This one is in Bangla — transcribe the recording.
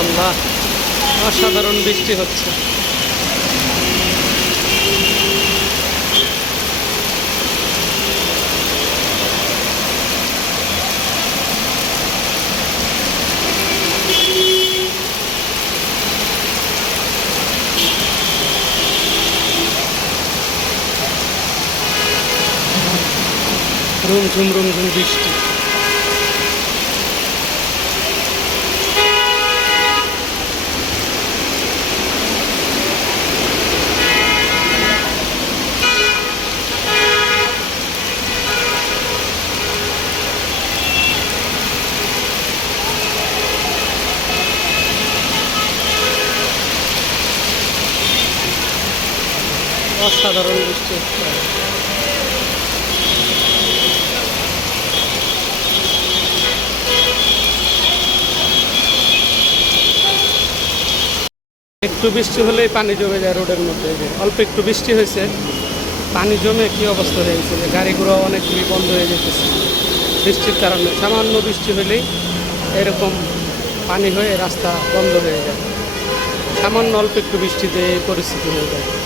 মাশাআল্লাহ, অসাধারণ বৃষ্টি হচ্ছে। রুমঝুম রুমঝুম বৃষ্টি। অসাধারণ বৃষ্টি হচ্ছে। একটু বৃষ্টি হলেই পানি জমে যায় রোডের মধ্যে। অল্প একটু বৃষ্টি হয়েছে, পানি জমে কি অবস্থা হয়ে গেছে, গাড়ি ঘোড়া অনেকগুলি বন্ধ হয়ে যেতেছে বৃষ্টির কারণে। সামান্য বৃষ্টি হলেই এরকম পানি হয়ে রাস্তা বন্ধ হয়ে যায়। সামান্য অল্প একটু বৃষ্টিতে এই পরিস্থিতি হয়ে যায়।